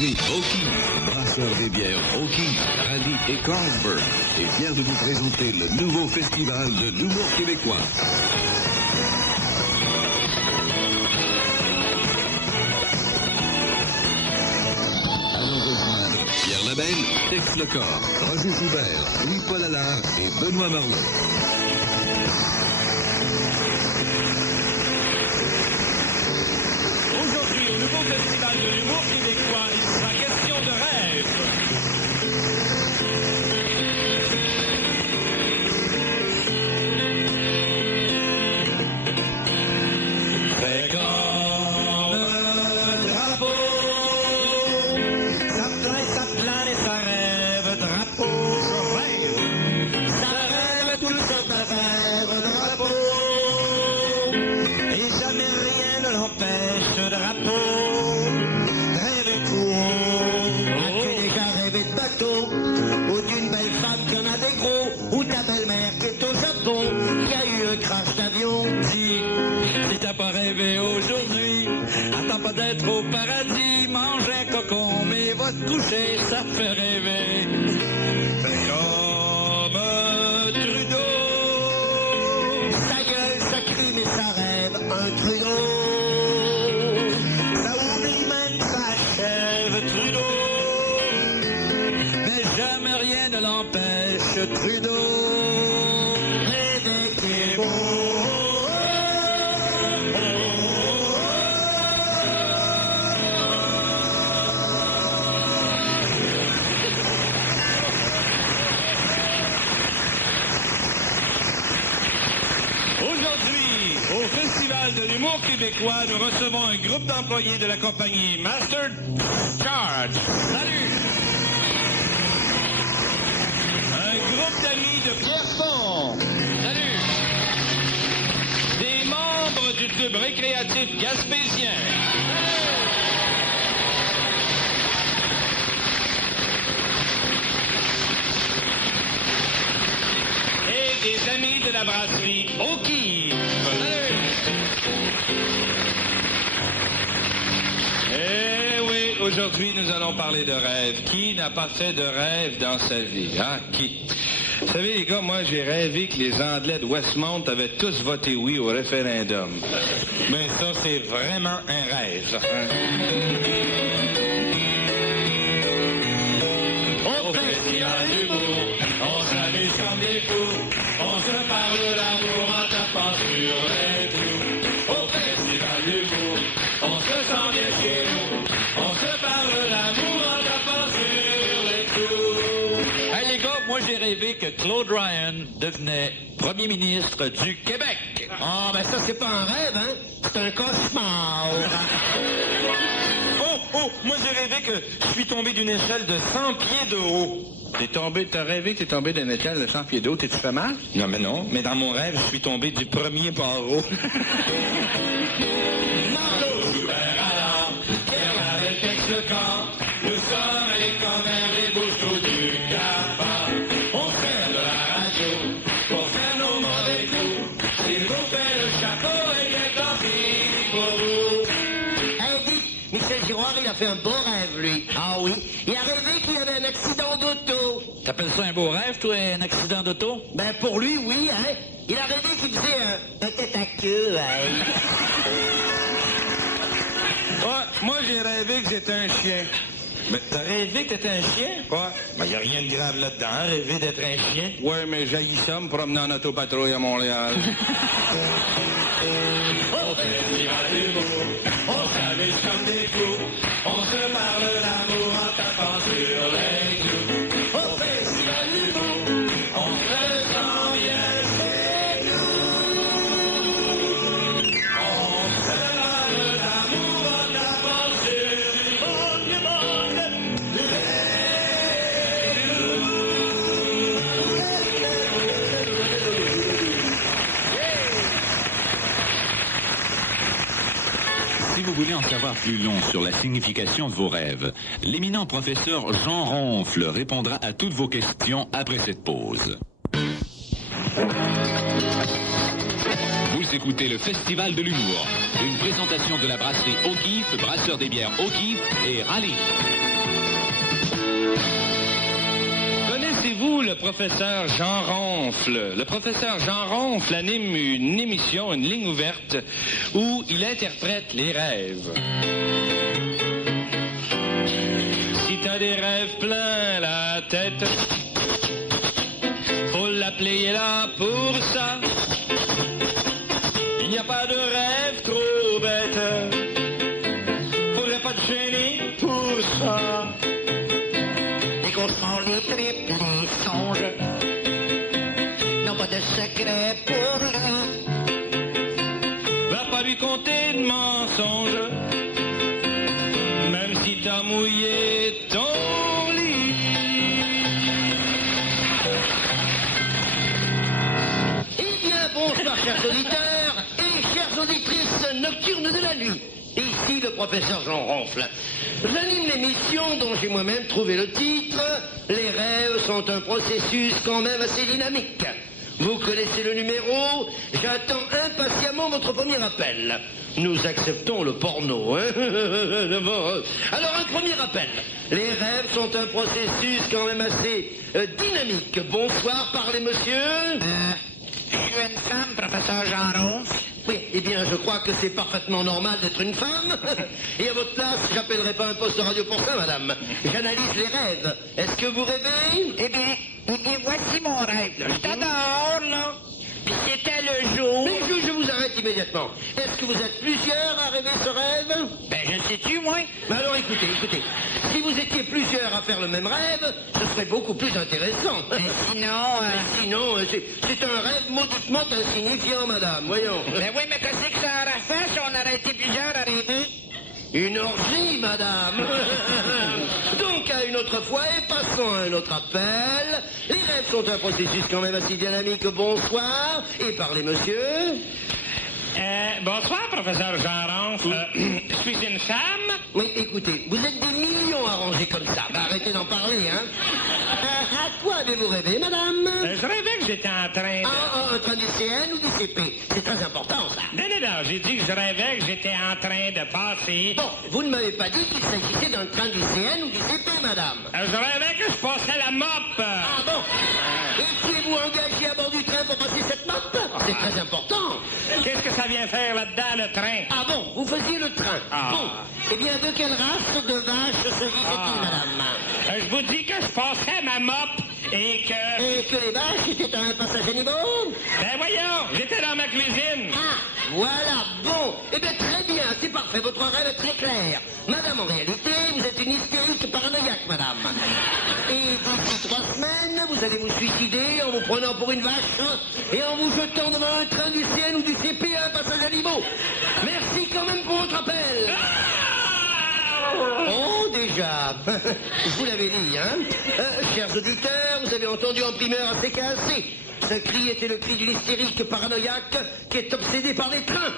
brasserie O'Keeffe, brasseur des bières O'Keeffe, Rally et Carlsberg, est fier de vous présenter le nouveau festival de l'humour québécois. Allons rejoindre Pierre Labelle, Tex Lecor, Roger Joubert, Louis-Paul Allard et Benoît Marleau. Aujourd'hui, au nouveau festival de l'humour québécois, il sera question de rêve. C'est comme un drapeau, ça plaint et ça rêve, drapeau, je rêve. Ça rêve tout le temps, ça rêve, drapeau. Et jamais rien ne l'empêche, drapeau. Rêve court, as-tu déjà rêvé de bateau? Ou d'une belle femme qui en a des gros? Ou ta belle-mère qui est au Japon, qui a eu un crash d'avion? Si t'as pas rêvé aujourd'hui, attends pas d'être au paradis, mange un cocon, mais va te coucher, ça fait rêver. Comme Trudeau. Sa gueule, ça crie, mais ça rêve, un Trudeau. Ça oublie même, ça achève, Trudeau. Mais jamais rien ne l'empêche, Trudeau. Rêver qui est beau. Aujourd'hui, au Festival de l'humour québécois, nous recevons un groupe d'employés de la compagnie Master Charge. Salut! Un groupe d'amis de Pierrefonds. Salut! Des membres du club récréatif gaspésien. Et des amis de la brasserie O'Keeffe. Eh oui, aujourd'hui, nous allons parler de rêve. Qui n'a pas fait de rêve dans sa vie, hein? Qui? Vous savez, les gars, moi, j'ai rêvé que les Anglais de Westmount avaient tous voté oui au référendum. Mais ça, c'est vraiment un rêve. Hein? Au festival d'humour, on s'amuse comme des fous. On se parle d'amour en tapant sur les clous. Au festival d'humour, on se sent bien chez nous. On se parle d'amour en tapant sur les clous. Hey les gars, moi j'ai rêvé que Claude Ryan devenait premier ministre du Québec. Ah, ben ça, c'est pas un rêve, hein? C'est un cauchemar. Oh, moi j'ai rêvé que je suis tombé d'une échelle de 100 pieds de haut. T'as rêvé que t'es tombé d'une échelle de 100 pieds de haut, t'es-tu fait mal? Non, mais dans mon rêve, je suis tombé du premier barreau. Marleau, Joubert, Allard, Pierre Labelle, Tex Lecor, nous sommes les commères, les bouchons du Capa. On fait de la radio pour faire nos mauvais coups. S'il vous fait le chapeau et bien tant pis pour vous. Hey, dites, Michel Giroir, il a fait un beau rêve, lui. Ah oui? Il a rêvé qu'il avait un accident d'auto. T'appelles ça un beau rêve, toi, un accident d'auto? Ben, pour lui, oui, hein? Il a rêvé qu'il faisait un tête à queue, hein? Ouais, moi j'ai rêvé que j'étais un chien. Mais t'as rêvé que t'étais un chien? Ouais. Mais y a rien de grave là-dedans, rêver d'être un chien. Ouais, mais j'haïs ça, me promener en autopatrouille à Montréal. Au festival d'humour, on s'amuse comme des fous. On se parle d'amour en tapant sur les clous. Au festival d'humour, on se sent bien chez nous. On se parle d'amour en tapant sur les Si vous voulez en savoir plus long sur la signification de vos rêves, l'éminent professeur Jean Ronfle répondra à toutes vos questions après cette pause. Vous écoutez le Festival de l'humour, une présentation de la brasserie O'Keeffe, brasseur des bières O'Keeffe et Rally. vous le professeur Jean Ronfle. Le professeur Jean Ronfle anime une émission, une ligne ouverte, où il interprète les rêves. Si t'as des rêves plein la tête, faut l'appeler, il est là pour ça. Il n'y a pas de rêve trop bête, faudrait pas te gêner pour ça. Les cauchemars, les tripes, les songes n'ont pas de secret pour lui. Va pas lui compter de mensonges, même si t'as mouillé ton lit. Eh bien, bonsoir, chers auditeurs et chères auditrices nocturnes de la nuit. Ici le professeur Jean Ronfle. J'anime l'émission dont j'ai moi-même trouvé le titre. Les rêves sont un processus quand même assez dynamique. Vous connaissez le numéro. J'attends impatiemment votre premier appel. Nous acceptons le porno, hein. Alors, un premier appel. Les rêves sont un processus quand même assez dynamique. Bonsoir, parlez, monsieur. Je suis une femme, professeur Jean Ronfle. Oui, eh bien, je crois que c'est parfaitement normal d'être une femme. Et à votre place, j'appellerai pas un poste de radio pour ça, madame. J'analyse les rêves. Est-ce que vous rêvez? Eh bien, voici mon rêve, là. Je t'adore, là. Puis c'était le jour. Mais je vous arrête immédiatement. Est-ce que vous êtes plusieurs à rêver ce rêve? Ben, je sais-tu, moi? Mais alors, écoutez. Si vous étiez plusieurs à faire le même rêve, ce serait beaucoup plus intéressant. Mais sinon, Sinon, c'est un rêve mauditement insignifiant, madame. Voyons. Ben oui, mais qu'est-ce que ça aurait fait si on aurait été plusieurs à rêver? Une orgie, madame. Donc, à une autre fois, et passons à un autre appel. Les rêves sont un processus quand même assez dynamique. Bonsoir. Et parlez, monsieur. Bonsoir, professeur Jean Ronfle. Je suis une femme. Oui, écoutez, vous êtes des millions à ranger comme ça. Bah, arrêtez d'en parler, hein. À quoi avez-vous rêvé, madame? Je rêvais que j'étais en train de... Un train du CN ou du CP? C'est très important, ça. Non, j'ai dit que je rêvais que j'étais en train de passer... Bon, vous ne m'avez pas dit qu'il s'agissait d'un train du CN ou du CP, madame. Je rêvais que je passais la mop. Ah bon? Étiez-vous engagé à bord du train pour passer cette map? C'est très important. Qu'est-ce que ça vient faire là-dedans, le train? Ah bon, vous faisiez le train. Ah. Bon, eh bien, de quelle race de vache s'agissait-il, madame? Je vous dis que je passais ma mop et que... Et que les vaches étaient à un passage à niveau? Ben voyons, j'étais dans ma cuisine. Ah, voilà, bon. Eh bien, très bien, c'est parfait, votre rêve est très clair. Madame, en réalité, vous êtes une hystérique paranoïaque, madame. Et d'ici 3 semaines, vous allez vous suicider en vous prenant pour une vache et en vous jetant devant un train du CN ou du CP à un passage à niveau. Merci quand même pour votre appel. Oh, déjà. Je vous l'avais dit, hein. Chers auditeurs, vous avez entendu en primeur à CKAC. Ce cri était le cri d'une hystérique paranoïaque qui est obsédée par les trains.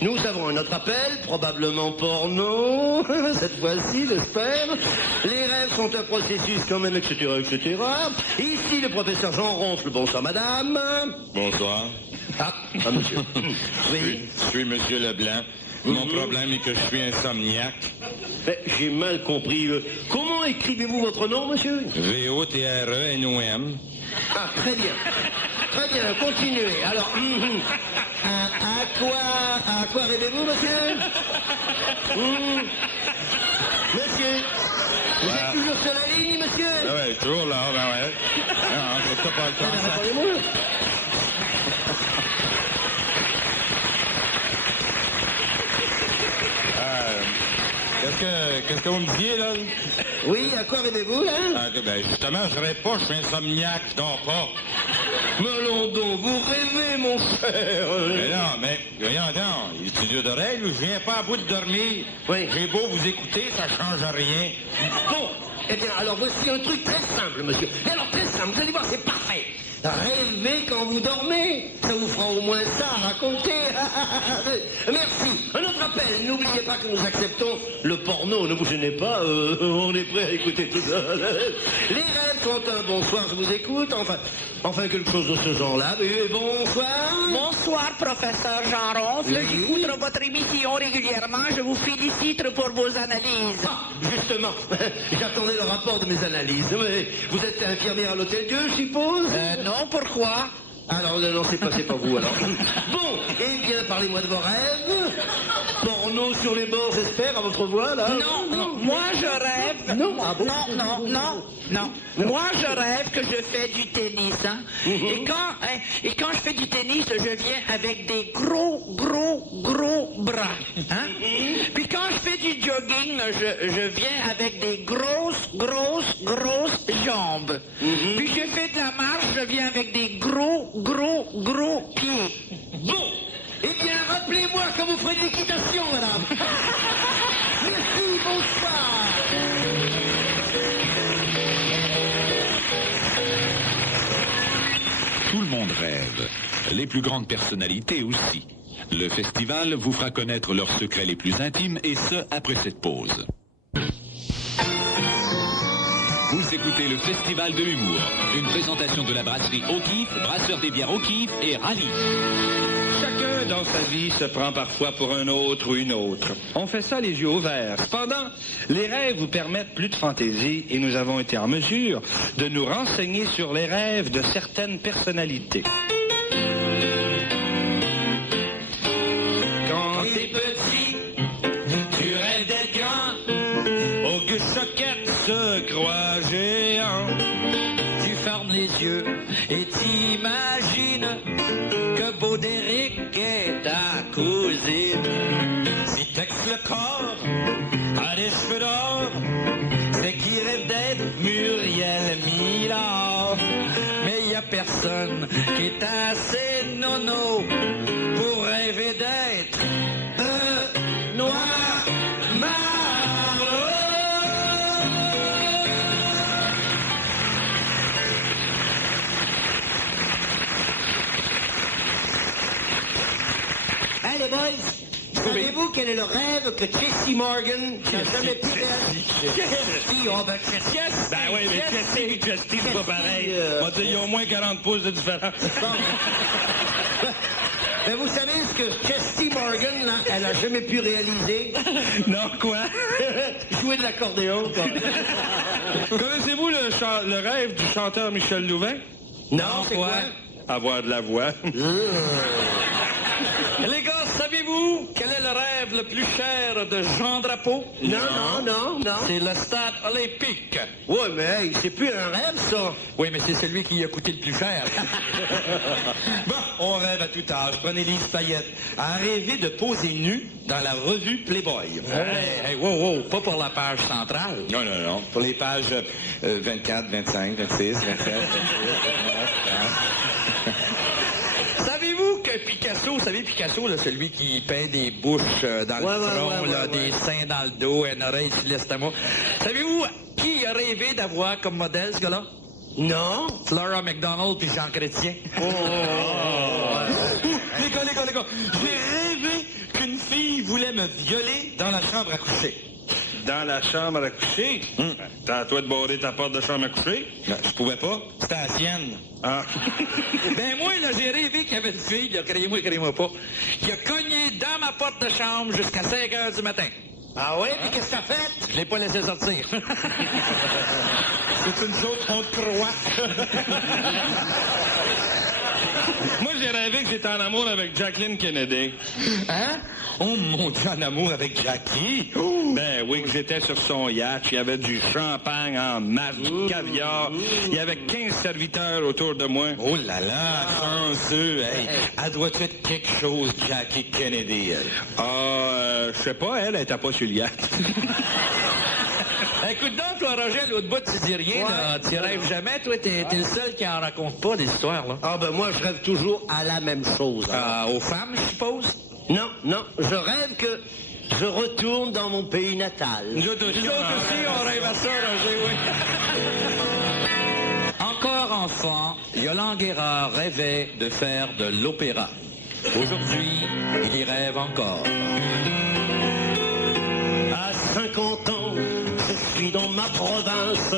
Nous avons un autre appel, probablement porno, cette fois-ci, j'espère. Les rêves sont un processus quand même, etc., etc. Ici, le professeur Jean Ronfle. Bonsoir, madame. Bonsoir. Ah, monsieur. Oui. Je suis Monsieur Leblanc. Mon problème est que je suis insomniaque. J'ai mal compris. Comment écrivez-vous votre nom, monsieur? V-O-T-R-E-N-O-M. Ah, très bien. Très bien, continuez. Alors, à quoi rêvez-vous, monsieur? Monsieur, vous êtes toujours sur la ligne, monsieur? Ah ouais, toujours là, ben ouais. Non, c'est pas le temps. Répondez-moi. Qu'est-ce que vous me disiez, là? Oui, à quoi rêvez-vous, là? Ah, ben, justement, je rêve pas, je suis insomniaque, je dors pas. Mais donc, vous rêvez, mon frère. Mais non, mais, voyons donc, il est idiot d'oreille, je viens pas à bout de dormir. Oui. J'ai beau vous écouter, ça change rien. Bon, eh bien, alors voici un truc très simple, monsieur. Et alors, très simple, vous allez voir, c'est parfait. Rêvez quand vous dormez. Ça vous fera au moins ça à raconter. Merci. Un autre appel. N'oubliez pas que nous acceptons le porno. Ne vous gênez pas. On est prêt à écouter tout ça. Les rêves sont un bonsoir. Je vous écoute. Enfin quelque chose de ce genre-là. Bonsoir. Bonsoir, professeur Jean Ronfle. Oui. J'écoute votre émission régulièrement. Je vous félicite pour vos analyses. Ah, justement. J'attendais le rapport de mes analyses. Mais vous êtes infirmière à l'Hôtel Dieu, je suppose? Non, pourquoi? Alors, non, c'est pas vous, alors. Bon, eh bien, parlez-moi de vos rêves. Porno sur les bords, j'espère, à votre voix, là. Non, moi je rêve. Non, ah bon? Non. Moi je rêve que je fais du tennis, hein. Et quand je fais du tennis, je viens avec des gros bras, hein. Puis quand je fais du jogging, je viens avec des grosses jambes. Puis je fais de la marche, je viens avec des gros pieds. Bon, eh bien, rappelez-moi quand vous ferez de l'équitation, madame. Merci, bonsoir. Tout le monde rêve. Les plus grandes personnalités aussi. Le festival vous fera connaître leurs secrets les plus intimes et ce, après cette pause. Vous écoutez le Festival de l'humour, une présentation de la brasserie O'Keeffe, brasseur des bières O'Keeffe et Rallye. Chacun dans sa vie se prend parfois pour un autre ou une autre. On fait ça les yeux ouverts. Cependant, les rêves vous permettent plus de fantaisie et nous avons été en mesure de nous renseigner sur les rêves de certaines personnalités. Quand t'es petit, tu rêves d'être grand. Auguste Choquette se croit géant. Tu fermes les yeux et t'imagines que Baudéric est ta cousine. Si texte le corps, a des cheveux d'or, c'est qui rêve d'être Muriel Millard. Mais y a personne qui est assez nono pour rêver d'être un noir marron. Hein, les boys? Savez-vous quel est le rêve que Jesse Morgan n'a jamais pu réaliser? Ben oui, mais Chesty et Chesty, c'est pas pareil. On va dire, il y a au moins 40 pouces de différence. Ben, vous savez ce que Chesty Morgan, là, elle a jamais pu réaliser? Non, quoi? Jouer de l'accordéon, quoi. Connaissez-vous le rêve du chanteur Michel Louvain? Non, c'est quoi? Avoir de la voix. Les gars, savez-vous quel est le rêve le plus cher de Jean Drapeau? Non. C'est le stade olympique. Ouais, mais hey, c'est plus un rêve, ça. Oui, mais c'est celui qui a coûté le plus cher. Bon, on rêve à tout âge. Prenez Lise Fayette. À rêver de poser nu dans la revue Playboy. Hey, wow, pas pour la page centrale. Non. Pour les pages 24, 25, 26, 27, 28, 29, 30. Savez-vous que Picasso, vous savez Picasso, là, celui qui peint des bouches dans le front, là, des seins dans le dos, une oreille sur l'estomac. Savez-vous qui a rêvé d'avoir comme modèle ce gars-là? Non. Laura McDonald puis Jean Chrétien. Les gars, j'ai rêvé qu'une fille voulait me violer dans la chambre à coucher. Dans la chambre à coucher? T'as à toi de barrer ta porte de chambre à coucher? Non, je pouvais pas. C'était la sienne. Ah. Ben moi, là, j'ai rêvé qu'il y avait une fille, là, créez-moi pas, qui a cogné dans ma porte de chambre jusqu'à 5 heures du matin. Ah ouais? Puis qu'est-ce que t'as fait? Je l'ai pas laissé sortir. C'est une chose qu'on te croit. Moi, j'ai rêvé que j'étais en amour avec Jacqueline Kennedy. Hein? Oh mon Dieu, en amour avec Jackie. Ben oui, que j'étais sur son yacht. Il y avait du champagne en masse, du caviar. Il y avait 15 serviteurs autour de moi. Oh là là, chanceux. Hey, elle doit être quelque chose, Jackie Kennedy, elle. Je sais pas, elle était pas sur le yacht. Écoute donc, toi, Roger, à l'autre bout, tu dis rien, là. Tu rêves jamais, toi, t'es le seul qui en raconte pas des histoires, là. Ah ben moi, je rêve toujours à la même chose. Aux femmes, je suppose? Non, je rêve que je retourne dans mon pays natal. Nous autres aussi, on rêve à ça, Roger, oui. Encore enfant, Yolande Guérard rêvait de faire de l'opéra. Aujourd'hui, il y rêve encore. À 50 ans, je suis dans ma province,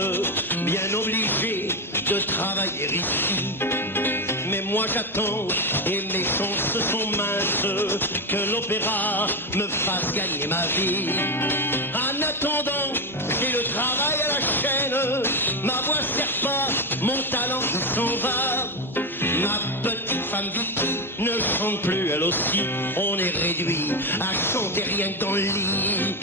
bien obligé de travailler ici. Mais moi j'attends, et mes chances sont minces, que l'opéra me fasse gagner ma vie. En attendant, j'ai le travail à la chaîne, ma voix sert pas, mon talent s'en va. Ma petite femme Vicky ne chante plus elle aussi, on est réduit à chanter rien que dans le lit.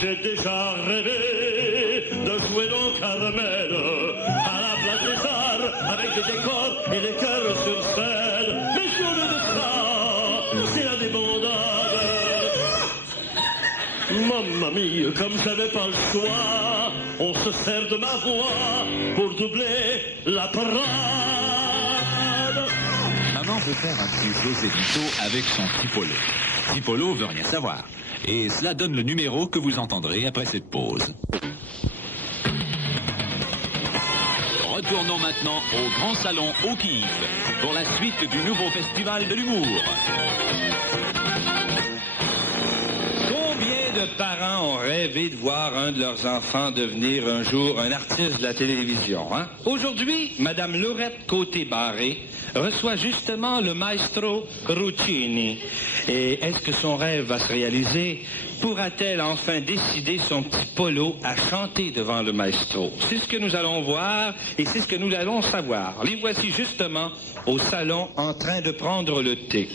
J'ai déjà rêvé de jouer dans Carmel, à la place des arts, avec des décors et des chœurs sur scène. Mais au lieu de ça, c'est la débandade. Mamma mia, comme j'avais pas le choix, on se sert de ma voix pour doubler la parade. Maman veut faire un petit José Lito avec son Tipolo. Tipolo veut rien savoir. Et cela donne le numéro que vous entendrez après cette pause. Retournons maintenant au Grand Salon O'Keeffe pour la suite du nouveau festival de l'humour. Combien de parents ont rêvé de voir un de leurs enfants devenir un jour un artiste de la télévision, hein? Aujourd'hui, Madame Laurette Côté-Barré reçoit justement le maestro Ruccini. Et est-ce que son rêve va se réaliser? Pourra-t-elle enfin décider son petit Polo à chanter devant le maestro? C'est ce que nous allons voir et c'est ce que nous allons savoir. Les voici justement au salon en train de prendre le thé.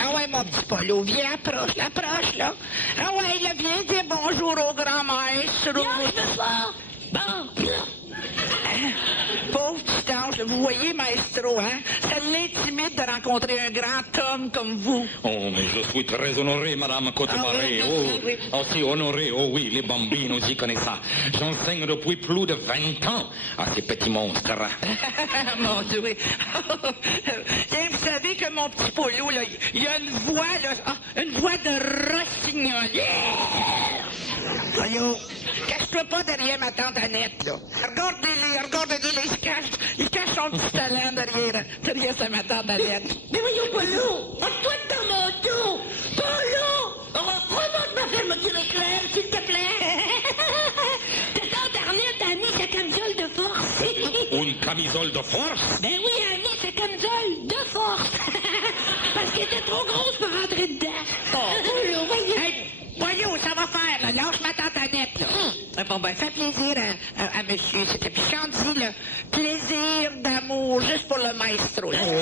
Ah ouais, mon petit Polo, viens, approche, là. Ah ouais, là, viens dire bonjour au grand maestro. Non, je veux pas. Bon. Pauvre petit ange, vous voyez, maestro, hein? Ça l'intimide de rencontrer un grand homme comme vous. Oh, mais je suis très honoré, Madame Côté-Barré. Ah, oui, oui. Oh, aussi honoré, oh oui, les bambinos y connaissent ça. J'enseigne depuis plus de 20 ans à ces petits monstres. Mon Dieu, oui. Et vous savez que mon petit Polo, là, il a une voix, là, une voix de rossignol. Voyons, cache-toi pas derrière ma tante Annette, là. Regardez-les, il cache son petit talent derrière sa ma tante Annette. Mais voyons, Polo, toi dans mon dos. Polo, remonte ma fermeture éclair, s'il te plaît. Ta tante Arnette a mis sa camisole de force. Une camisole de force? Ben oui, elle a mis sa camisole de force. Parce qu'elle était trop grosse pour rentrer dedans. Polo, voyons. Hey, voyons, ça va faire, là. Lâche ma tante Annette, là. Bon, ben, fais plaisir à monsieur. C'était puis chante-y, là. Plaisir d'amour, juste pour le maestro, là. Chante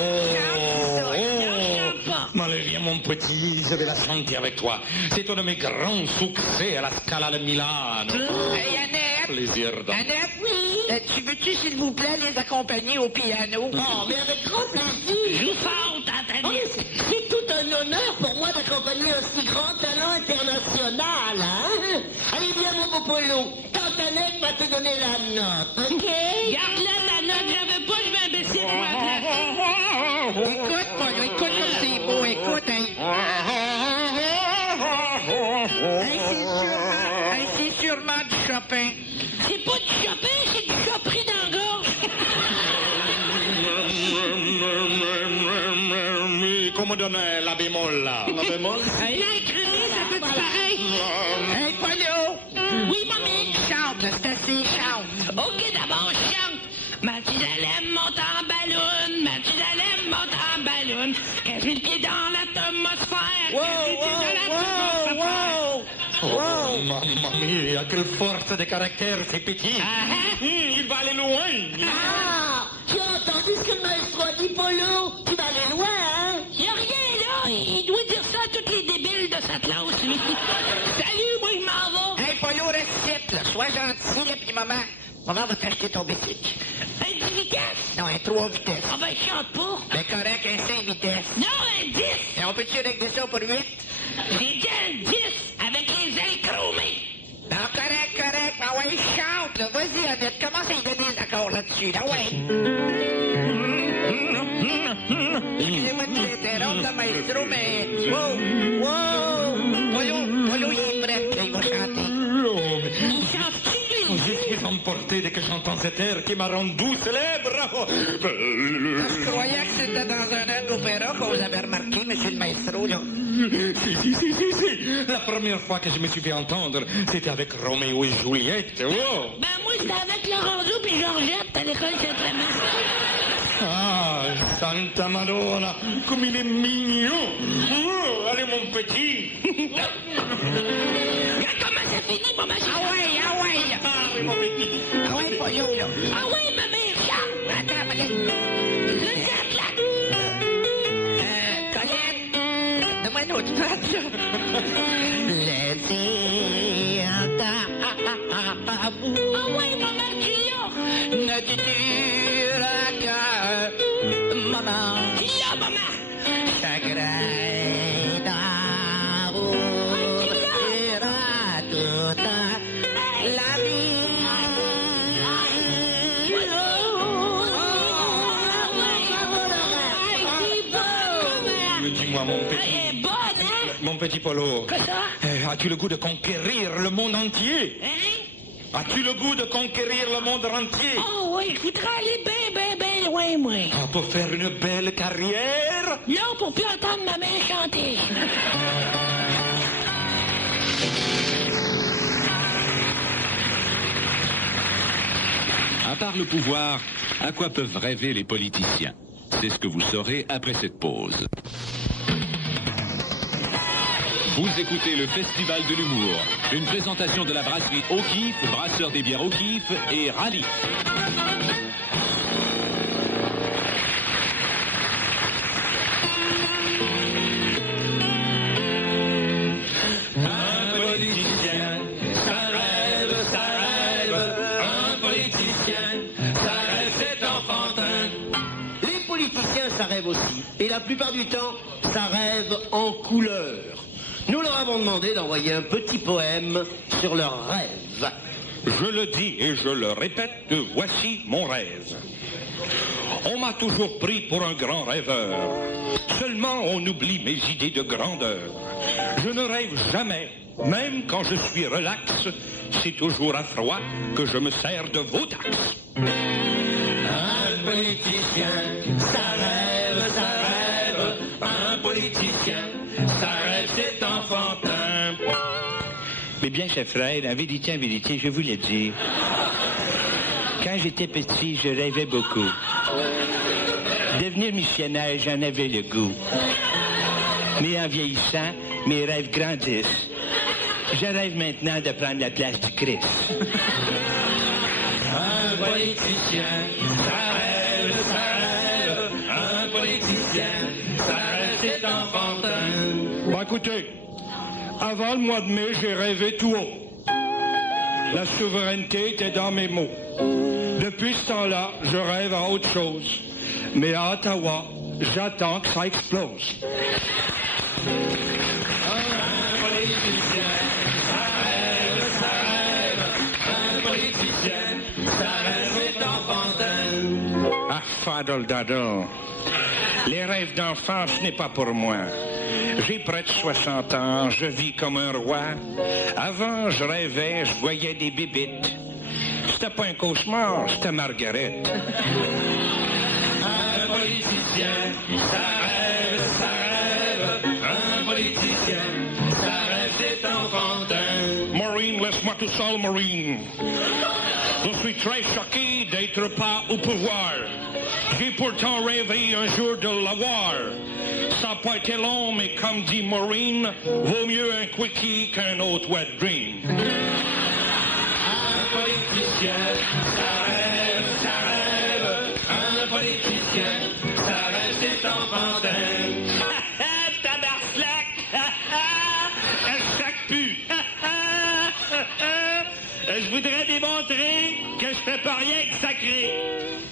pas. Allez, viens, mon petit, je vais la chanter avec toi. C'est un de mes grands succès à la Scala de Milan. Hey, Annette. Plaisir Annette, tu veux-tu, s'il vous plaît, les accompagner au piano? Oh, mais avec grand plaisir. Joue fort, tante Annette. C'est tout un honneur pour moi d'accompagner un si grand talent international, hein? Allez, viens, mon beau Polo. Tante Annette va te donner la note, OK? Garde-la, la note. Je veux pas, je vais imbécile, moi. Écoute, Polo, écoute comme c'est beau, écoute, hein. Hey, c'est sûrement du Chopin. C'est pas du Chopin, c'est du Chopri dans la gorge. Comment donner la bémol, là? La bémol? Hey, ça fait pareil. Hey, Polo. Oui, mamie. Chante, là, c'est assez, chante. OK, d'abord, chante. Mathusalem monte en ballon, Mathusalem monte en ballon. 15 000 pieds dans l'atmosphère. 15 000 pieds dans l'atmosphère. Oh, mamma mia, quelle force de caractère, c'est petit. Il va aller loin. Ah! Tu as entendu ce que le maestro a dit, Polo? Tu vas aller loin, hein? Y'a rien, là. Il doit dire ça à toutes les débiles de sa classe, lui. Salut, moi, je m'en vais. Hey, Polo, reste ici, là. Sois gentil, là, puis maman va t'acheter ton bicycle. Un 10 vitesses? Non, un 3 vitesses. Ah ben, chante pas. Ben, correct, un 5 vitesses. Non, un 10. Et on peut-tu régler ça pour 8? J'ai dit un 10 avec les ailes chromées. Non, correct. Ah ouais, chante, là. Vas-y, Annette, commence à y donner les accords là-dessus, là, ouais. Excusez-moi de t'interrompre, là, maestro, mais... Wow! Polo, il est prêt, là, il va chanter. Il chante-tu, lui? Je suis en emporté dès que j'entends cet air qui m'a rendu célèbre. Je croyais que c'était dans un air d'opéra que vous avez remarqué, monsieur le maestro, là. Si. La première fois que je me suis fait entendre, c'était avec Roméo et Juliette. Oh. Ben, moi, c'était avec Laurent Doux puis Georgette à l'école Saint-Clément. Ah, Santa Madonna, comme il est mignon. Oh, allez, mon petit. Regarde comment ça finit, mon machin. Ah ouais. Ah oui, mon petit. Ah ouais, Polo, là. Ah ouais, ma mère, Charles. Attends, Colette. Le jet, là. Colette, donne-moi une autre note, là. Laissez Ah ouais, mon marquillon. ne dure que maman. Là, maman. Chagrin d'amour sera toute la vie. Dis-moi, mon Elle petit. est bonne, hein? Mon petit Polo. Quoi ça? As-tu le goût de conquérir le monde entier? Hein? As-tu le goût de conquérir le monde entier? Oh oui, je voudrais aller bien loin, moi. Ah, pour faire une belle carrière? Non, pour plus entendre ma mère chanter. À part le pouvoir, à quoi peuvent rêver les politiciens? C'est ce que vous saurez après cette pause. Vous écoutez le Festival de l'humour, une présentation de la brasserie O'Keeffe, brasseur des bières O'Keeffe et Rallye. Un politicien, ça rêve. Un politicien, ça rêve, c'est enfantin. Les politiciens, ça rêve aussi. Et la plupart du temps, ça rêve en couleur. Nous leur avons demandé d'envoyer un petit poème sur leurs rêves. Je le dis et je le répète, voici mon rêve. On m'a toujours pris pour un grand rêveur. Seulement on oublie mes idées de grandeur. Je ne rêve jamais, même quand je suis relax. C'est toujours à froid que je me sers de vos taxes. Un politicien, ça rêve. Un politicien, ça rêve, c'est enfantin. Mais bien, cher frère, en vérité, je vous le dis. Quand j'étais petit, je rêvais beaucoup. Devenir missionnaire, j'en avais le goût. Mais en vieillissant, mes rêves grandissent. Je rêve maintenant de prendre la place du Christ. Un politicien, ça rêve. Un politicien, ça rêve, c'est enfantin. Bon, écoutez, avant le mois de mai, j'ai rêvé tout haut. La souveraineté était dans mes mots. Depuis ce temps-là, je rêve à autre chose. Mais à Ottawa, j'attends que ça explose. Un politicien, ça rêve. Un politicien, ça rêve, c'est enfantin. Ah, faddle daddle. Les rêves d'enfant, ce n'est pas pour moi. J'ai près de 60 ans, je vis comme un roi. Avant, je rêvais, je voyais des bébites. C'était pas un cauchemar, c'était Margaret. Un politicien, ça rêve. Un politicien, ça rêve, c'est enfantin. Maureen, laisse-moi tout seul, Maureen. Je suis très choqué d'être pas au pouvoir. J'ai pourtant rêvé un jour de l'avoir. Ça n'a pas été long, mais comme dit Maureen, vaut mieux un quickie qu'un autre wet dream. Un politicien, ça rêve. Un politicien, ça rêve, c'est enfantin. Tabarnak! Elle sac pue! Je voudrais démontrer que je fais pas rien que sacré.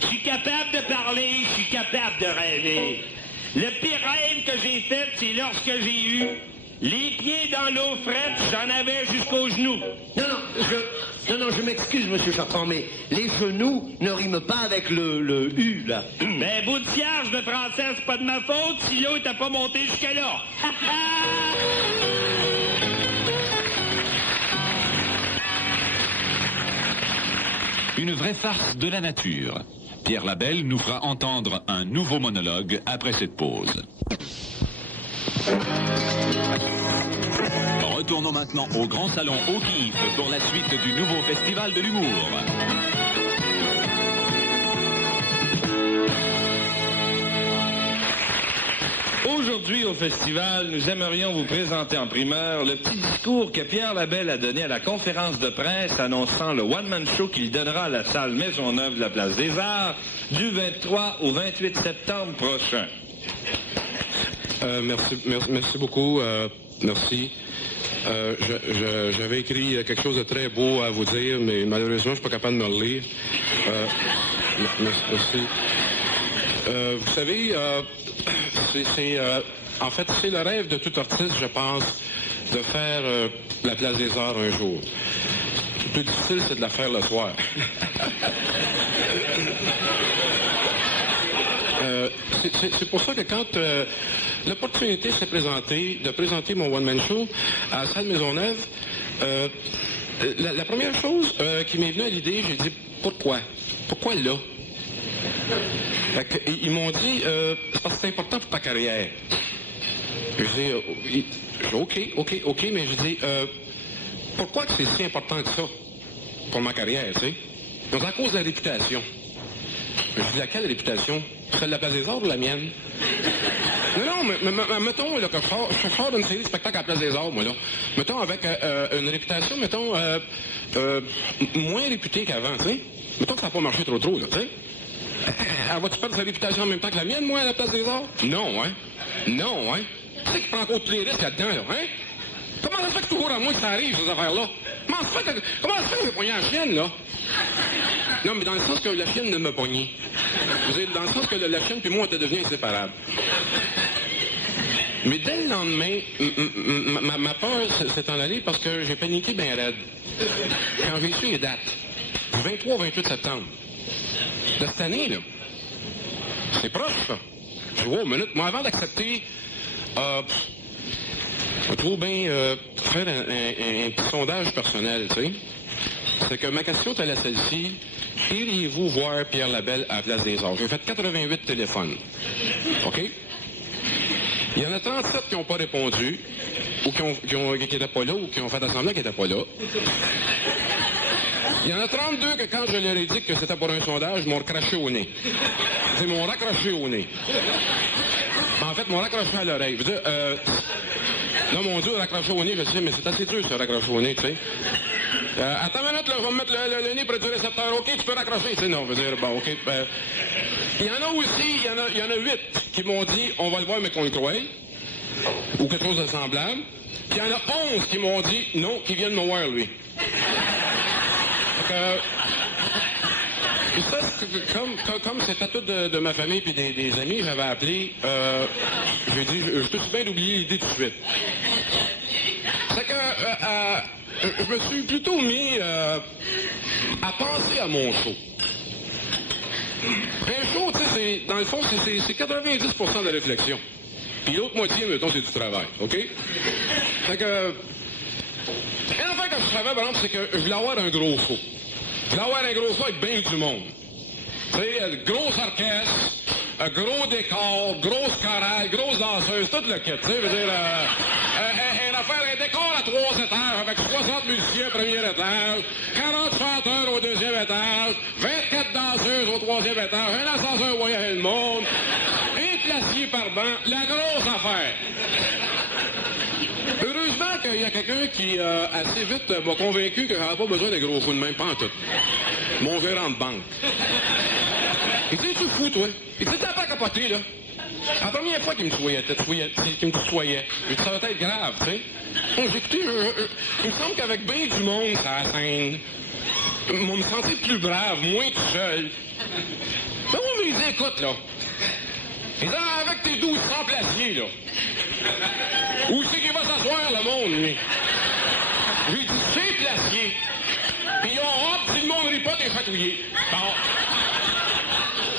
Je suis capable de parler, je suis capable de rêver. Le pire rêve que j'ai fait, c'est lorsque j'ai eu les pieds dans l'eau frette, j'en avais jusqu'aux genoux. Non, je m'excuse, monsieur Chartrand, mais les genoux ne riment pas avec le U, là. Ben, bout de cierge de français, c'est pas de ma faute si l'eau était pas montée jusque-là. Une vraie farce de la nature. Pierre Labelle nous fera entendre un nouveau monologue après cette pause. Retournons maintenant au Grand Salon O'Keeffe pour la suite du nouveau Festival de l'humour. Aujourd'hui, au festival, nous aimerions vous présenter en primeur le petit discours que Pierre Labelle a donné à la conférence de presse annonçant le one-man show qu'il donnera à la salle Maisonneuve de la Place des Arts du 23 au 28 septembre prochain. Merci beaucoup. Merci. J'avais écrit quelque chose de très beau à vous dire, mais malheureusement, je ne suis pas capable de me le lire. Merci. Vous savez, en fait, c'est le rêve de tout artiste, je pense, de faire la Place des Arts un jour. Le plus difficile, c'est de la faire le soir. C'est pour ça que quand l'opportunité s'est présentée de présenter mon one-man show à la salle Maisonneuve, la première chose qui m'est venue à l'idée, j'ai dit pourquoi? Pourquoi là? Ils m'ont dit c'est parce que c'est important pour ta carrière. J'ai dit OK, mais je dis pourquoi que c'est si important que ça pour ma carrière, tu sais? Donc à cause de la réputation. Je dis laquelle réputation? Celle de la Place des Arts ou la mienne? Non, mais mettons là, que je sors d'une série de spectacles à la Place des Arts, moi là. Mettons avec une réputation, mettons moins réputée qu'avant, tu sais. Mettons que ça n'a pas marché trop, là, tu sais. Va-tu perdre sa réputation en même temps que la mienne, moi, à la Place des Arts? Non, hein? Non, hein? Tu sais qu'il prend encore tous les risques là-dedans, là, hein? Comment ça se fait que toujours à moi que ça arrive, ces affaires-là? Comment ça se fait que j'ai pogné la chienne, là? Non, mais dans le sens que la chienne ne m'a pogné. Dans le sens que la chienne puis moi, on était devenus inséparables. Mais dès le lendemain, ma peur s'est en allée parce que j'ai paniqué bien raide. Quand j'ai su les dates, 23-28 septembre, de cette année, là, c'est proche, ça. Je vois, une minute. Moi, avant d'accepter, je trouve bien faire un petit sondage personnel, tu sais. C'est que ma question est à celle-ci. Iriez-vous voir Pierre Labelle à la Place des Arts? J'ai fait 88 téléphones. OK? Il y en a 37 qui n'ont pas répondu, ou qui n'étaient pas là, ou qui ont fait semblant qu'ils n'étaient pas là. Il y en a 32 que quand je leur ai dit que c'était pour un sondage, m'ont craché au nez. Ils m'ont raccroché au nez. En fait, m'ont raccroché à l'oreille. Je veux dire, non, mon Dieu, raccroché au nez, je sais, mais c'est assez dur, ça, raccrocher au nez, tu sais. Attends une minute, là, je vais me mettre le nez près du récepteur. OK, tu peux raccrocher. Tu sais, non, je veux dire, bon, OK. Il y en a aussi, il y en a 8 qui m'ont dit, on va le voir, mais qu'on le croit. Ou quelque chose de semblable. Puis il y en a 11 qui m'ont dit, non, qu'ils viennent me voir, lui. Et ça, comme c'était tout de ma famille puis des amis, j'avais appelé, j'ai dit, je suis bien d'oublier l'idée tout de suite. C'est que je me suis plutôt mis à penser à mon show. Un show, tu sais, dans le fond, c'est 90% de réflexion. Puis l'autre moitié, mettons, c'est du travail, OK? Fait que... Et enfin, quand je savais, par exemple, c'est que je voulais avoir un gros show. Je voulais avoir un gros show avec bien du monde. Tu sais, gros orchestre, gros décor, grosse chorale, grosse danseuse, tout le kit, tu sais, je veux dire... un décor à 3 étages avec 60 musiciens au premier étage, 40 chanteurs au deuxième étage, 24 danseuses au troisième étage, un ascenseur voyait le monde, un glacier par banc, la grosse affaire. Heureusement qu'il y a quelqu'un qui, assez vite, m'a convaincu que j'avais pas besoin d'un gros fou de même, pas en tout. Mon gérant de banque. Il dit, tu fou, toi? Il dit, t'as pas capoté, là. La première fois qu'il me tutoyait, ça va être grave, tu sais. J'ai écouté, il me semble qu'avec bien du monde, ça la scène. On me sentait plus brave, moins tout seul. Ben oui, mais il dit, écoute, là. Il dit, avec tes 1200 placiers, là. Où c'est qu'il va s'asseoir, le monde, lui? J'ai dit, c'est placier. Puis ils ont hâte, si le monde rit pas, t'es fatouillé. Bon.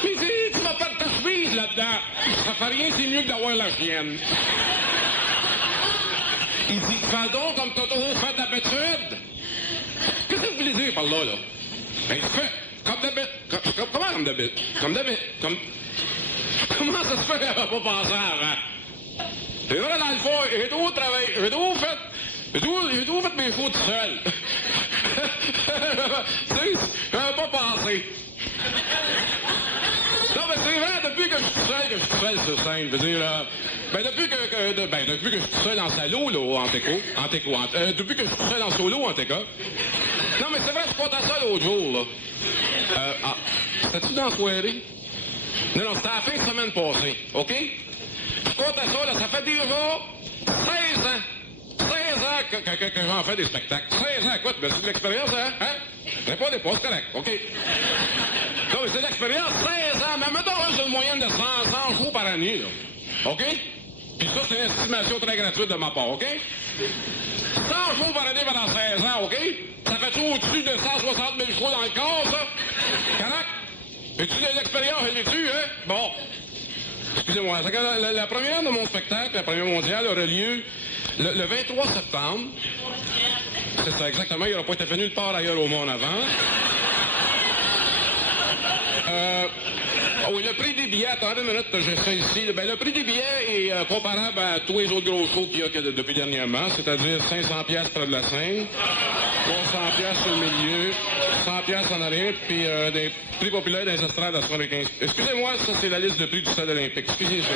Mais il dit, tu vas perdre ta chemise là-dedans. Ça fait rien, c'est mieux que d'avoir la chienne. Il dit, fais donc comme t'as toujours fait d'habitude. Qu'est-ce que vous voulez dire par là, là? Ben, Comme d'habitude. Comment comme d'habitude? Comme d'habitude. Comment ça se fait qu'elle n'a pas pensé avant? C'est vrai, dans le fond, j'ai tout travaillé, j'ai tout fait mes fous tout seul. Tu sais, j'avais pas pensé. Non, mais c'est vrai, depuis que je suis seul sur scène, je veux dire, depuis que je suis seul en solo, là, depuis que je suis seul en solo, en tout cas. Non, mais c'est vrai, je comptais ça l'autre jour, là. C'était-tu dans la soirée? Non, c'était à la fin de semaine passée, OK? Je comptais ça, là, ça fait déjà 16 ans. 16 ans que j'en fais des spectacles. 16 ans, écoute, ben c'est de l'expérience, hein? Réponds pas, c'est correct, OK? Non, mais c'est de l'expérience, 16 ans, mais mettons, j'ai une moyenne de 100 jours par année, là. OK? Puis ça, c'est une estimation très gratuite de ma part, OK? 100 jours par année pendant 16 ans, OK? Ça fait tout au-dessus de 160 000 jours dans le corps, ça? Correct? Es-tu de l'expérience, l'es-tu, hein? Bon. Excusez-moi, la première de mon spectacle, la première mondiale, aura lieu le 23 septembre. C'est ça, exactement. Il n'aura pas été fait nulle part ailleurs au monde avant. Oui, le prix des billets, attendez une minute, j'ai ça ici. Ben, le prix des billets est comparable à tous les autres gros shows qu'il y a depuis dernièrement, c'est-à-dire 500 pièces près de la scène, 300 pièces sur le milieu, 100 pièces en arrière, puis des prix populaires dans les estrades à 75. Excusez-moi, ça c'est la liste de prix du stade olympique. Excusez, ça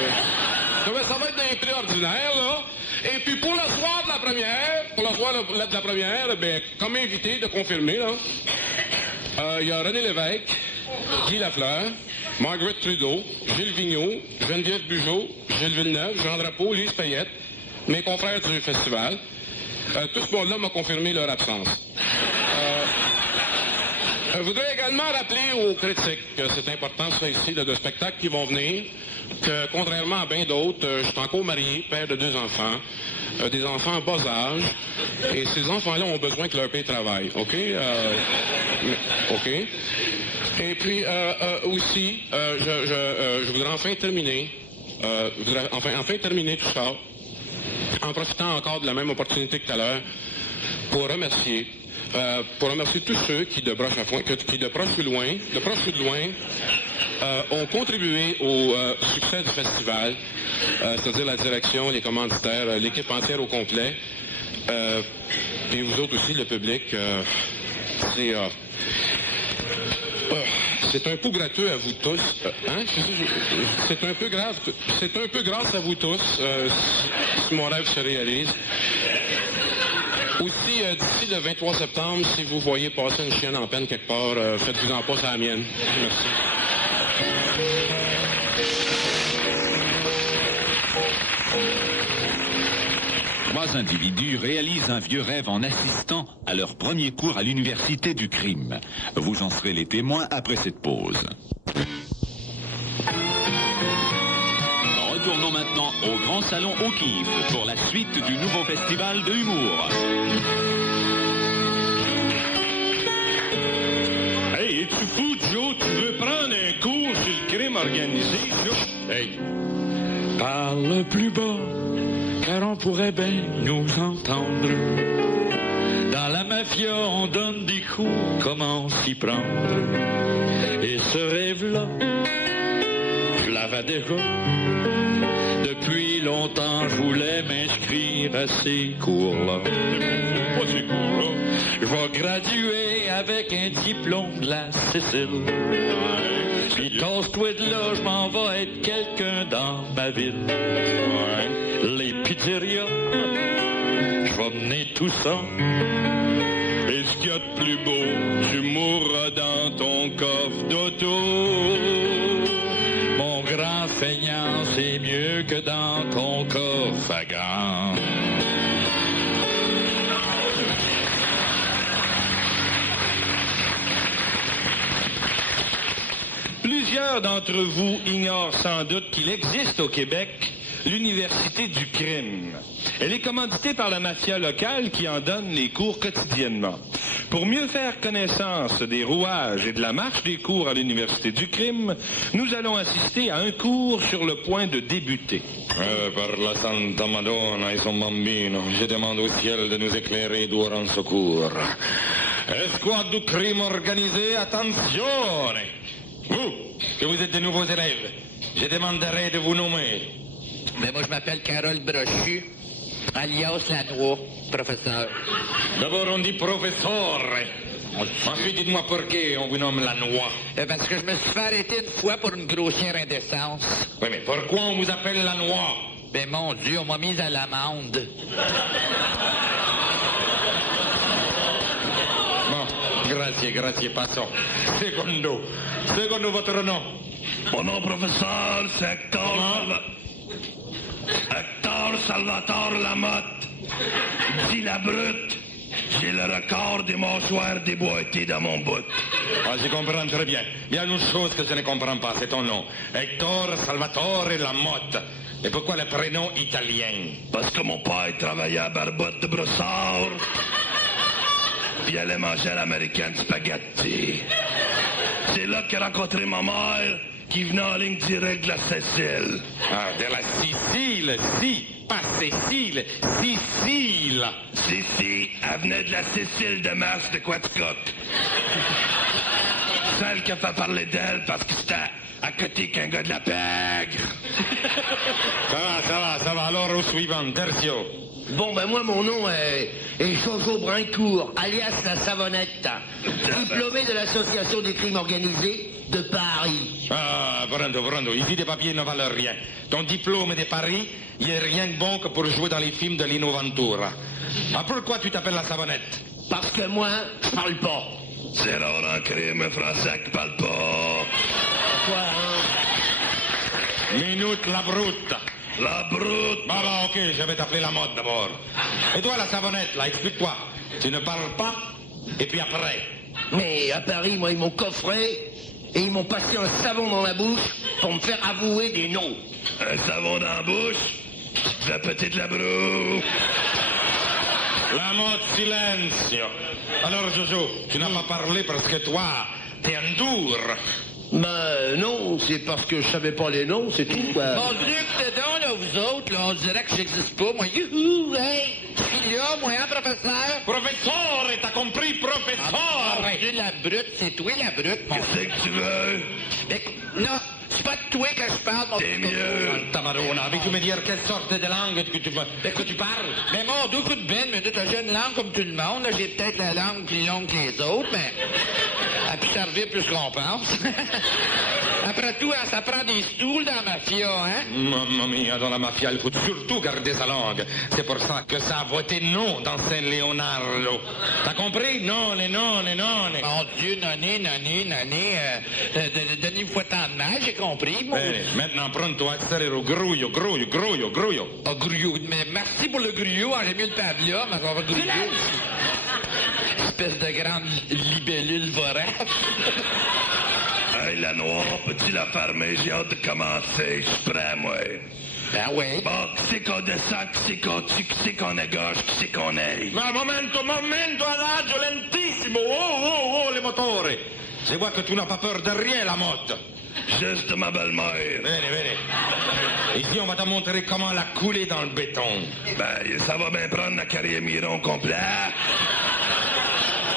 va être des prix ordinaires, là. Et puis pour le soir de la première, ben, comme invité de confirmer, là, il y a René Lévesque, Guy Lafleur, Margaret Trudeau, Gilles Vigneault, Geneviève Bugeaud, Gilles Villeneuve, Jean Drapeau, Lise Payette, mes confrères du festival. Tout ce monde-là m'a confirmé leur absence. Je voudrais également rappeler aux critiques que c'est important, ça ici, de spectacles qui vont venir, que contrairement à bien d'autres, je suis encore marié, père de 2 enfants, des enfants en bas âge, et ces enfants-là ont besoin que leur père travaille, OK? OK? Et puis, aussi, je voudrais enfin terminer tout ça, en profitant encore de la même opportunité que tout à l'heure, pour remercier tous ceux qui, de proche ou de loin, ont contribué au succès du festival, c'est-à-dire la direction, les commanditaires, l'équipe entière au complet, et vous autres aussi, le public. C'est un peu gratuit à vous tous. C'est un peu grave. C'est un peu grâce à vous tous si mon rêve se réalise. Aussi, d'ici le 23 septembre, si vous voyez passer une chienne en peine quelque part, faites-vous en pas à la mienne. Merci. Trois individus réalisent un vieux rêve en assistant à leur premier cours à l'université du crime. Vous en serez les témoins après cette pause. Retournons maintenant au Grand Salon O'Keeffe pour la suite du nouveau festival de humour. Hey, es-tu fou, Joe? Tu veux prendre un cours sur le crime organisé, Joe? Hey, parle plus bas, car on pourrait bien nous entendre. Dans la mafia, on donne des coups, comment s'y prendre? Et ce rêve-là, je l'avais déjà. Depuis longtemps, je voulais m'inscrire à ces cours-là. Pas ces cours-là. Je vais graduer avec un diplôme de la Sicile. Puis tasse-toi de là, je m'en vais être quelqu'un dans ma ville. Les pizzerias, je vais mener tout ça. Et ce qu'il y a de plus beau, tu mourras dans ton coffre d'auto. Mon grand feignant, c'est mieux que dans ton coffre à gants. Plusieurs d'entre vous ignorent sans doute qu'il existe au Québec l'Université du crime. Elle est commanditée par la mafia locale qui en donne les cours quotidiennement. Pour mieux faire connaissance des rouages et de la marche des cours à l'Université du crime, nous allons assister à un cours sur le point de débuter. Par la Santa Madonna et son bambino, je demande au ciel de nous éclairer durant ce cours. Escouade du crime organisé, attention. Vous, que vous êtes de nouveaux élèves, je demanderai de vous nommer. Ben moi, je m'appelle Carole Brochu, alias Lanois, professeur. D'abord, on dit professeur. Ensuite, dites-moi pourquoi on vous nomme la noix. Parce que je me suis fait arrêter une fois pour une grossière indécence. Oui, mais pourquoi on vous appelle la noix? Ben mon Dieu, on m'a mise à l'amende. Bon, grazie, passons. Secondo votre nom. Mon nom, professeur, c'est Hector Salvatore Lamotte. Dit la brute. J'ai le record des mâchoires déboîtées dans mon bout. Ah, je comprends très bien. Il y a une chose que je ne comprends pas, c'est ton nom. Hector Salvatore Lamotte. Et pourquoi le prénom italien? Parce que mon père travaillait à Barbotte de Brossard. Puis il allait manger à l'américaine spaghetti. C'est là qu'il a rencontré ma mère, qui venait en ligne directe de la Sicile. Ah, de la Sicile, si. Pas Cécile, Sicile. Si, elle venait de la Sicile de Mars de Quaticook. Celle qui a fait parler d'elle parce que c'était à côté qu'un gars de la pègre. Ça va. Alors, au suivant, Tertio. Bon, ben moi, mon nom est Jojo Brincourt, alias la Savonnette, diplômé de l'Association des crimes organisés de Paris. Ah, Brando, ici des papiers ne valent rien. Ton diplôme de Paris, il est rien de bon que pour jouer dans les films de Lino Ventura. Ah, pourquoi tu t'appelles la Savonnette? Parce que moi, je parle pas. C'est rare en crime, un Français qui parle pas. Quoi, hein? Minute la brute. La brute. Bah, ok, je vais t'appeler la mode d'abord. Et toi, la Savonnette, là, explique-toi. Tu ne parles pas, et puis après. Mais à Paris, moi, ils m'ont coffré et ils m'ont passé un savon dans la bouche pour me faire avouer des noms. Un savon dans la bouche? La petite la broue. La mode silenzio. Alors, Jojo, tu n'as pas parlé parce que toi, t'es un dur. Ben non, c'est parce que je savais pas les noms, c'est tout, quoi. Mon Dieu, que c'est donc, là, vous autres, là, on dirait que j'existe pas. Moi, youhou, hey! Je suis là, moi, hein, professeur? Professeur, t'as compris, professeur! Ah, Dieu, la brute, c'est toi, la brute, mon... Qu'est-ce que tu veux? Non, c'est pas de toi que je parle, mon... T'es mieux. Tamarona, veux-tu me dire quelle sorte de langue que tu parles? Mais mon Dieu, coup de bine, mais j'ai une langue comme tout le monde, là. J'ai peut-être la langue plus longue que les autres, mais... Elle peut servir plus qu'on pense. Après tout, ça prend des stools dans la mafia, hein? Mamma mia, dans la mafia, il faut surtout garder sa langue. C'est pour ça que ça a voté non dans Saint-Leonardo. T'as compris? Non. Mon Dieu, noné, donnez-moi tant de mal, j'ai compris, moi. Maintenant, pronto, accélère au grouillo. Oh, grouillot. Mais merci pour le grouillot, hein, j'ai mieux le pavillon, mais on va grouillot. Espèce de grande libellule vorable. Hey, la noire, peux-tu la fermer? J'ai hâte de commencer. Je suis prêt, moi. Ben oui. Bon, qui c'est qu'on descend, qui c'est qu'on tue, qui c'est qu'on égorge, qui c'est qu'on aille? Ma momento, adagio, lentissimo. Oh, les moteurs. Je vois que tu n'as pas peur de rien, la mode. Juste de ma belle-mère. Venez. Ici, on va te montrer comment la couler dans le béton. Ben, ça va bien prendre la carrière Miron complet.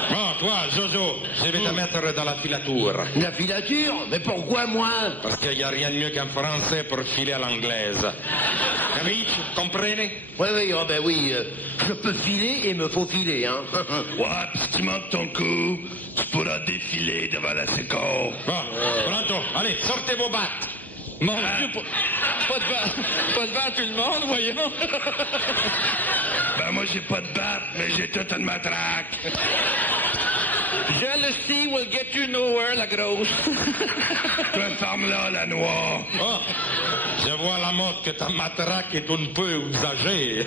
Bon, toi, Jojo, je vais te mettre dans la filature. La filature? Mais pourquoi moi? Parce qu'il n'y a rien de mieux qu'un français pour filer à l'anglaise. Amici, comprenez? Oui, ben oui. Je peux filer et me faut filer, hein. Ouais, pis si tu manques ton coup, tu pourras défiler devant la sécor. Bon, pronto, allez, sortez vos battes. Mon Dieu, pas devant tout le monde, voyons. Ben moi, j'ai pas de batte, mais j'ai toute une matraque. Jealousy will get you nowhere, la grosse. Toi, ferme-la, la noire. Oh, je vois la mode que ta matraque est un peu usagée.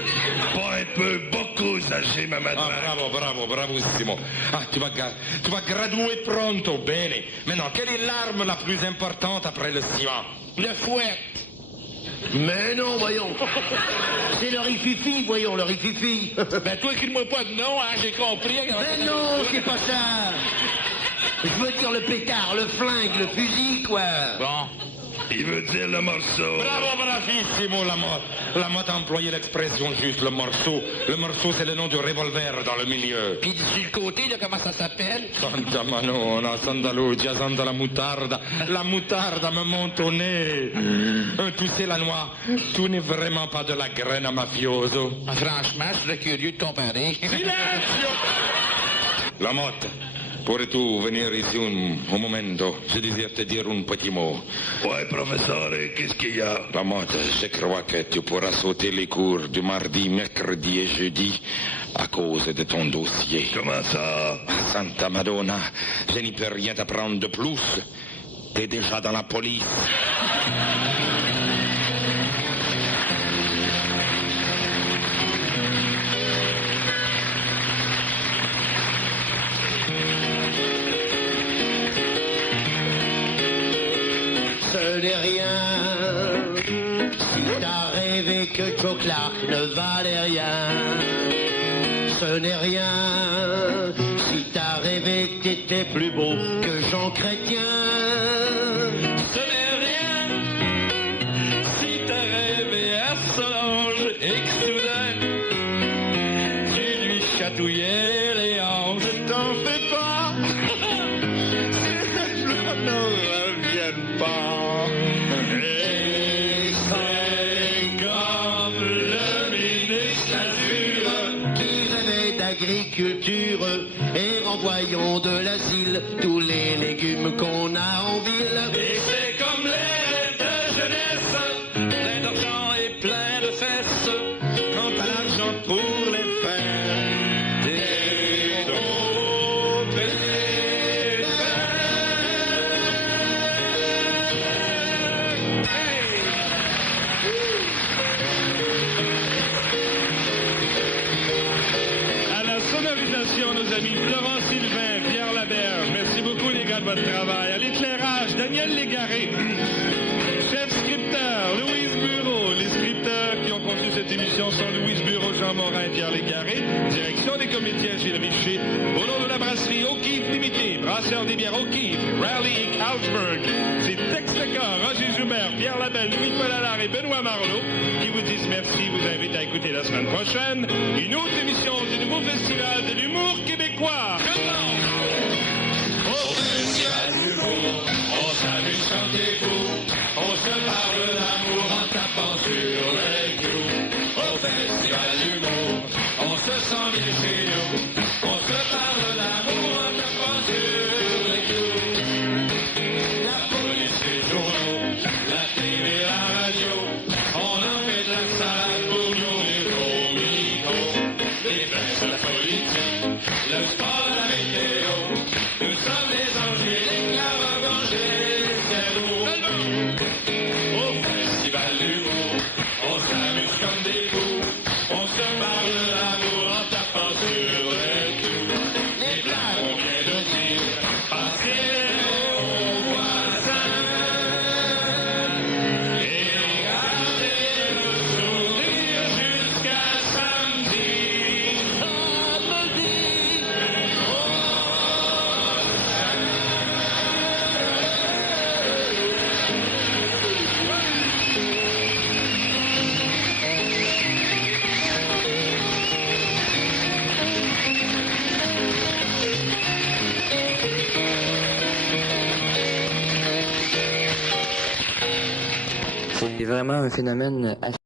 Pas un peu, beaucoup usagée, ma matraque. Ah, bravissimo. Ah, tu vas graduer pronto, bene. Maintenant, quelle est l'arme la plus importante après le ciment? Le fouet. Mais non, voyons. C'est le rififi, voyons, le rififi. Ben toi, écris-moi pas de nom, hein, j'ai compris. Mais non, c'est pas ça. Je veux dire le pétard, le flingue, le fusil, quoi. Bon. Il veut dire le morceau. Bravo, bravissimo, Lamotte. Lamotte a employé l'expression juste, le morceau. Le morceau, c'est le nom du revolver dans le milieu. Puis sur le côté, là, comment ça s'appelle? Santa Manona, Sandalugia, Santa la moutarde. La moutarde me monte au nez. Tu sais, la noix, tout n'est vraiment pas de la graine à mafioso. Ah, franchement, je serais curieux de comparer. Silenzio! Lamotte, pourrais-tu venir ici un momento? Je désire te dire un petit mot. Ouais, professeur, qu'est-ce qu'il y a? Lamotte, je crois que tu pourras sauter les cours du mardi, mercredi et jeudi à cause de ton dossier. Comment ça? Santa Madonna, je n'y peux rien t'apprendre de plus. T'es déjà dans la police. Ce n'est rien si t'as rêvé que Joe Clark ne valait rien. Ce n'est rien si t'as rêvé que t'étais plus beau que Jean Chrétien. Ce n'est rien si t'as rêvé à Solange et que soudain tu lui chatouillais les hanches. T'en fais pas, ces jours ne reviennent pas. Et c'est comme le ministre Azur Qui rêvait d'agriculture et renvoyons de l'asile tous les légumes qu'on a en ville. Et c'est comme les de jeunesse, plein d'argent et plein de fesses, quand t'as l'argent pour les faire. Des autres À la sonorisation, nos amis Florent Sylvain, Pierre Laberge, merci beaucoup les gars de votre travail. À l'éclairage, Daniel Légaré. Chef scripteur, Louise Bureau. Les scripteurs qui ont conduit cette émission sont Louise Bureau, Jean Morin et Pierre Légaré. Direction des comédiens Gilles Richer. Au nom de la brasserie O'Keeffe Limité, brasseur des bières O'Keeffe, Raleigh, Carlsberg. C'est Texaca, Roger Joubert, Pierre Labelle, Louis Pollard et Benoît Marleau qui vous disent merci, vous invite à écouter la semaine prochaine une autre émission du nouveau festival de l'humour québécois. Au festival d'humour, on s'amuse quand t'es fou, on se parle d'amour en tapant sur les clous. Au festival d'humour, on se sent bien chez nous, on se parle d'amour en tapant sur les clous. La police, les journaux, la télé, la radio, on en fait de la salade pour nous, les gros micros, les presses, la politique, le sport, la météo. Nous sommes les angéliques, la revanche et les cerveaux. Au festival d'humour, on s'amuse comme des fous. On se parle d'amour en tapant sur les clous. Les blagues on vient de dire, passez aux voisins. Et gardez le sourire jusqu'à samedi. Samedi. C'est vraiment un phénomène assez